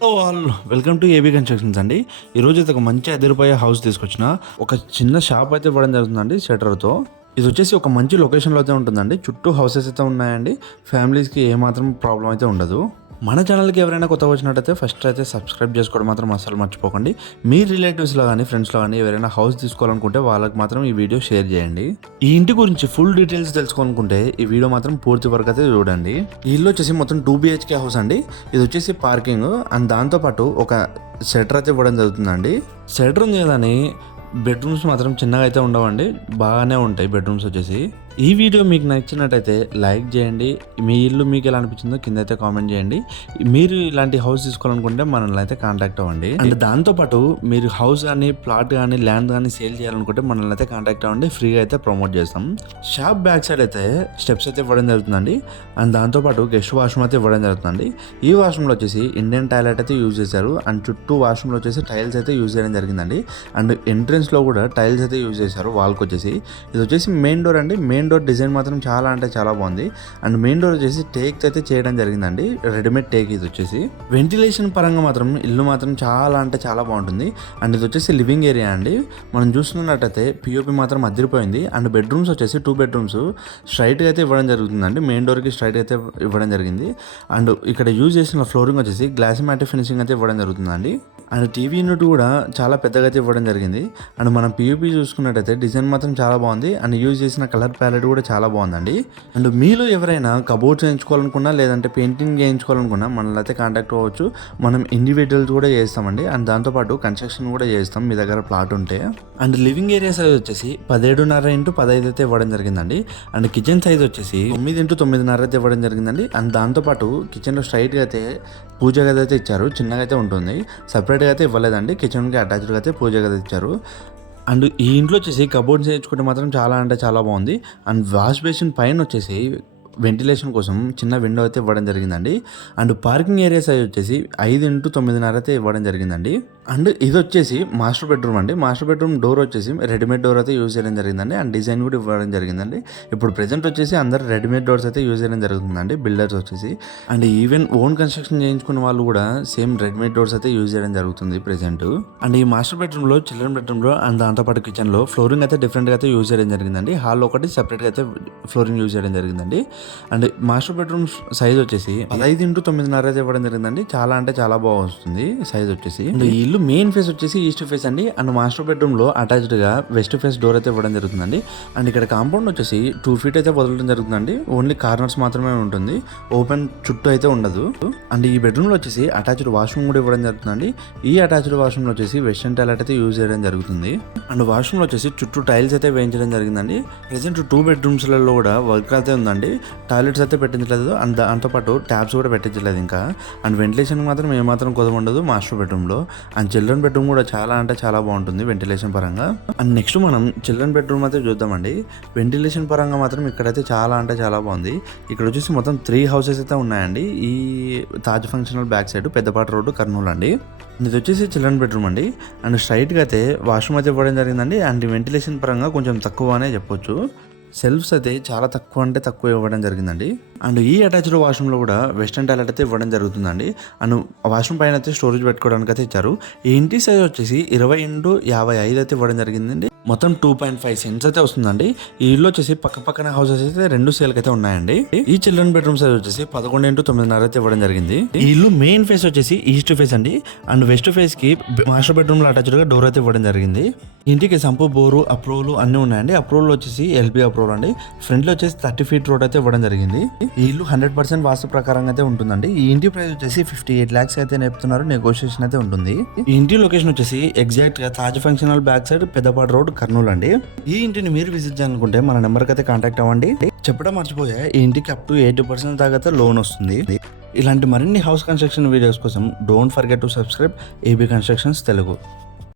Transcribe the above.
Hello all welcome to AB constructions అండి. ఈరోజు అయితే ఒక మంచి అదిరిపోయే హౌస్ తీసుకొచ్చిన. ఒక చిన్న షాప్ అయితే ఇవ్వడం జరుగుతుందండి షటర్తో. ఇది వచ్చేసి ఒక మంచి లొకేషన్లో అయితే ఉంటుందండి. చుట్టూ హౌసెస్ అయితే ఉన్నాయండి. ఫ్యామిలీస్కి ఏమాత్రం ప్రాబ్లం అయితే ఉండదు. మన ఛానల్కి ఎవరైనా కొత్త వచ్చినట్టయితే ఫస్ట్ అయితే సబ్స్క్రైబ్ చేసుకోవడం మాత్రం అసలు మర్చిపోకండి. మీ రిలేటివ్స్లో కానీ ఫ్రెండ్స్లో కానీ ఎవరైనా హౌస్ తీసుకోవాలనుకుంటే వాళ్ళకి మాత్రం ఈ వీడియో షేర్ చేయండి. ఈ ఇంటి గురించి ఫుల్ డీటెయిల్స్ తెలుసుకోవాలనుకుంటే ఈ వీడియో మాత్రం పూర్తి వరకు అయితే చూడండి. ఈ ఇల్లు వచ్చేసి మొత్తం టూ బిహెచ్కే హౌస్ అండి. ఇది వచ్చేసి పార్కింగ్ అండ్ దాంతోపాటు ఒక షెటర్ అయితే ఇవ్వడం జరుగుతుందండి. షెటర్ ఉంది కదని బెడ్రూమ్స్ మాత్రం చిన్నగా అయితే ఉండవండి. బాగానే ఉంటాయి బెడ్రూమ్స్ వచ్చేసి. ఈ వీడియో మీకు నచ్చినట్టయితే లైక్ చేయండి. మీ ఇల్లు మీకు ఎలా అనిపించిందో కింద అయితే కామెంట్ చేయండి. మీరు ఇలాంటి హౌస్ తీసుకోవాలనుకుంటే మనల్ని అయితే కాంటాక్ట్ అవ్వండి. అండ్ దాంతోపాటు మీరు హౌస్ కానీ ప్లాట్ కానీ ల్యాండ్ కానీ సేల్ చేయాలనుకుంటే మనల్ని అయితే కాంటాక్ట్ అవ్వండి. ఫ్రీగా అయితే ప్రమోట్ చేస్తాం. షాప్ బ్యాక్ సైడ్ అయితే స్టెప్స్ అయితే ఇవ్వడం జరుగుతుందండి. అండ్ దాంతోపాటు గెస్ట్ వాష్రూమ్ అయితే ఇవ్వడం జరుగుతుందండి. ఈ వాష్రూమ్లో వచ్చేసి ఇండియన్ టాయిలెట్ అయితే యూజ్ చేశారు. అండ్ చుట్టూ వాష్రూమ్లో వచ్చేసి టైల్స్ అయితే యూజ్ చేయడం జరిగిందండి. అండ్ ఎంట్రెన్స్లో కూడా టైల్స్ అయితే యూజ్ చేశారు. వాల్కి వచ్చేసి. ఇది వచ్చేసి మెయిన్ డోర్ అండి. మెయిన్ డోర్ డిజైన్ మాత్రం చాలా అంటే చాలా బాగుంది. అండ్ మెయిన్ డోర్ వచ్చేసి టేక్ అయితే చేయడం జరిగిందండి. రెడీమేడ్ టేక్ ఇది వచ్చేసి. వెంటిలేషన్ పరంగా మాత్రం ఇల్లు మాత్రం చాలా అంటే చాలా బాగుంటుంది. అండ్ ఇది వచ్చేసి లివింగ్ ఏరియా అండి. మనం చూస్తున్నట్టయితే పిఓపి మాత్రం అదిరిపోయింది. అండ్ బెడ్రూమ్స్ వచ్చేసి టూ బెడ్రూమ్స్. స్ట్రైట్గా అయితే ఇవ్వడం జరుగుతుందండి. మెయిన్ డోర్కి స్ట్రైట్ అయితే ఇవ్వడం జరిగింది. అండ్ ఇక్కడ యూజ్ చేసిన ఫ్లోరింగ్ వచ్చేసి గ్లాస్ మ్యాట్ ఫినిషింగ్ అయితే ఇవ్వడం జరుగుతుందండి. అండ్ టీవీ యూనిట్ కూడా చాలా పెద్దగా అయితే ఇవ్వడం జరిగింది. అండ్ మనం పీయూపీ చూసుకున్నట్టయితే డిజైన్ మాత్రం చాలా బాగుంది. అండ్ యూజ్ చేసిన కలర్ ప్యాలెట్ కూడా చాలా బాగుందండి. అండ్ మీలో ఎవరైనా కబోర్డ్స్ చేయించుకోవాలనుకున్నా లేదంటే పెయింటింగ్ చేయించుకోవాలనుకున్నా మనల్ని అయితే కాంటాక్ట్ అవ్వచ్చు. మనం ఇండివిజువల్స్ కూడా చేస్తామండి అండ్ దాంతోపాటు కన్స్ట్రక్షన్ కూడా చేస్తాం మీ దగ్గర ప్లాట్ ఉంటే. అండ్ లివింగ్ ఏరియా సైజ్ వచ్చేసి పదిహేడున్నర ఇంటూ పదహైదు అయితే ఇవ్వడం జరిగిందండి. అండ్ కిచెన్ సైజ్ వచ్చేసి తొమ్మిది ఇంటూ తొమ్మిదిన్నర అయితే ఇవ్వడం జరిగిందండి. అండ్ దాంతోపాటు కిచెన్లో స్ట్రైట్గా అయితే పూజ గది అయితే ఇచ్చారు. చిన్నగా అయితే ఉంటుంది. సపరేట్ సపరేట్గా అయితే ఇవ్వలేదండి. కిచెన్కి అటాచ్డ్గా అయితే పూజ గది ఇచ్చారు. అండ్ ఈ ఇంట్లో వచ్చేసి కబోర్డ్స్ వేయించుకుంటే మాత్రం చాలా అంటే చాలా బాగుంది. అండ్ వాష్ బేసిన్ పైన వచ్చేసి వెంటిలేషన్ కోసం చిన్న విండో అయితే ఇవ్వడం జరిగిందండి. అండ్ పార్కింగ్ ఏరియా సైజ్ వచ్చేసి ఐదు ఇంటూ తొమ్మిదిన్నర అయితే ఇవ్వడం జరిగిందండి. అండ్ ఇది వచ్చేసి మాస్టర్ బెడ్రూమ్ అండి. మాస్టర్ బెడ్రూమ్ డోర్ వచ్చేసి రెడీమేడ్ డోర్ అయితే యూజ్ చేయడం జరిగిందండి. అండ్ డిజైన్ కూడా ఇవ్వడం జరిగిందండి. ఇప్పుడు ప్రెజెంట్ వచ్చేసి అందరు రెడీమేడ్ డోర్స్ అయితే యూజ్ చేయడం జరుగుతుందండి. బిల్డర్స్ వచ్చేసి. అండ్ ఈవెన్ ఓన్ కన్స్ట్రక్షన్ చేయించుకున్న వాళ్ళు కూడా సేమ్ రెడీమేడ్ డోర్స్ అయితే యూజ్ చేయడం జరుగుతుంది ప్రెజెంట్ అండ్ ఈ మాస్టర్ బెడ్రూమ్లో చిల్డ్రన్ బెడ్రూమ్లో అండ్ దాంతోపాటు కిచెన్లో ఫ్లోరింగ్ అయితే డిఫరెంట్గా అయితే యూజ్ చేయడం జరిగిందండి. హాల్ ఒకటి సెపరేట్గా అయితే ఫ్లోరింగ్ యూజ్ చేయడం జరిగిందండి. అండ్ మాస్టర్ బెడ్రూమ్ సైజ్ వచ్చేసి పదహైదు ఇంటూ తొమ్మిదిన్నర అయితే ఇవ్వడం జరిగిందండి. చాలా అంటే చాలా బాగా వస్తుంది సైజ్ వచ్చేసి. అండ్ ఈ ఇల్లు మెయిన్ ఫేస్ వచ్చేసి ఈస్ట్ ఫేస్ అండి. అండ్ మాస్టర్ బెడ్రూమ్లో అటాచ్డ్గా వెస్ట్ ఫేస్ డోర్ అయితే ఇవ్వడం జరుగుతుందండి. అండ్ ఇక్కడ కాంపౌండ్ వచ్చేసి టూ ఫీట్ అయితే వదలడం జరుగుతుందండి. ఓన్లీ కార్నర్స్ మాత్రమే ఉంటుంది. ఓపెన్ చుట్టూ అయితే ఉండదు. అండ్ ఈ బెడ్రూమ్లో వచ్చేసి అటాచ్డ్ వాష్రూమ్ కూడా ఇవ్వడం జరుగుతుందండి. ఈ అటాచ్డ్ వాష్రూమ్లో వచ్చేసి వెస్టర్న్ టాయిలెట్ అయితే యూజ్ చేయడం జరుగుతుంది. అండ్ వాష్రూమ్లో వచ్చేసి చుట్టూ టైల్స్ అయితే వేయించడం జరిగిందండి. ప్రెసెంట్ టూ బెడ్రూమ్స్లలో కూడా వర్క్ అయితే ఉందండి. టాయిలెట్స్ అయితే పెట్టించలేదు. అండ్ దాంతోపాటు ట్యాప్స్ కూడా పెట్టించలేదు ఇంకా. అండ్ వెంటిలేషన్ మాత్రం ఏమాత్రం కొదవ ఉండదు మాస్టర్ బెడ్రూమ్లో అండ్ చిల్డ్రన్ బెడ్రూమ్ కూడా చాలా అంటే చాలా బాగుంటుంది వెంటిలేషన్ పరంగా. అండ్ నెక్స్ట్ మనం చిల్డ్రన్ బెడ్రూమ్ అయితే చూద్దామండి. వెంటిలేషన్ పరంగా మాత్రం ఇక్కడైతే చాలా అంటే చాలా బాగుంది. ఇక్కడ వచ్చేసి మొత్తం త్రీ హౌసెస్ అయితే ఉన్నాయండి. ఈ Taj functional back side Peddapati road Kurnool అండి. ఇది వచ్చేసి చిల్డ్రన్ బెడ్రూమ్ అండి. అండ్ స్ట్రైట్గా అయితే వాష్రూమ్ అయితే ఇవ్వడం జరిగిందండి. అండ్ వెంటిలేషన్ పరంగా కొంచెం తక్కువ అనే చెప్పొచ్చు. సెల్ఫ్స్ అయితే చాలా తక్కువ అంటే తక్కువ ఇవ్వడం జరిగిందండి. అండ్ ఈ అటాచ్డ్ వాష్రూమ్లో కూడా వెస్టర్న్ టాయిలెట్ అయితే ఇవ్వడం జరుగుతుందండి. అండ్ వాష్రూమ్ పైన అయితే స్టోరేజ్ పెట్టుకోవడానికి అయితే ఇచ్చారు. ఈ ఇంటి సైజ్ వచ్చేసి ఇరవై ఇంటూ యాభై ఐదు అయితే ఇవ్వడం జరిగిందండి. మొత్తం టూ పాయింట్ ఫైవ్ సెంట్స్ అయితే వస్తుందండి. ఈ ఇల్లు వచ్చేసి పక్క పక్కన హౌసెస్ అయితే రెండు సేల్కి అయితే ఉన్నాయండి. ఈ చిల్డ్రన్ బెడ్రూమ్ సైజ్ వచ్చేసి పదకొండు ఇంటూ తొమ్మిదిన్నర అయితే ఇవ్వడం జరిగింది. ఈ ఇల్లు మెయిన్ ఫేస్ వచ్చేసి ఈస్ట్ ఫేస్ అండి. అండ్ వెస్ట్ ఫేస్కి మాస్టర్ బెడ్రూమ్లో అటాచ్డ్గా డోర్ అయితే ఇవ్వడం జరిగింది. ఇంటికి సంపు బోరు అప్రూవల్ అన్ని ఉన్నాయండి. అప్రూవల్ వచ్చేసి ఎల్బీ అప్రూవల్ అండి. ఫ్రంట్లో వచ్చేసి థర్టీ ఫీట్ రోడ్ అయితే ఇవ్వడం జరిగింది. ఈ ఇల్లు హండ్రెడ్ పర్సెంట్ వాస్తు ప్రకారంగా అయితే ఉంటుందండి. ఈ ఇంటి ప్రైస్ వచ్చేసి ఫిఫ్టీ ఎయిట్ లాక్స్ అయితే నేపుతున్నారు. నెగోషియేషన్ అయితే ఉంటుంది ఈ ఇంటి లొకేషన్ వచ్చేసి ఎగ్జాక్ట్గా Taj functional back side Peddapadu road Kurnool అండి. ఈ ఇంటిని మీరు విజిట్ చేయాలనుకుంటే మన నెంబర్కి అయితే కాంటాక్ట్ అవ్వండి. చెప్పడం మర్చిపోయా ఈ ఇంటికి అప్ టు ఎయిటీ పర్సెంట్ దాకా లోన్ వస్తుంది. ఇలాంటి మరిన్ని హౌస్ కన్స్ట్రక్షన్ వీడియోస్ కోసం don't forget to subscribe AB constructions Telugu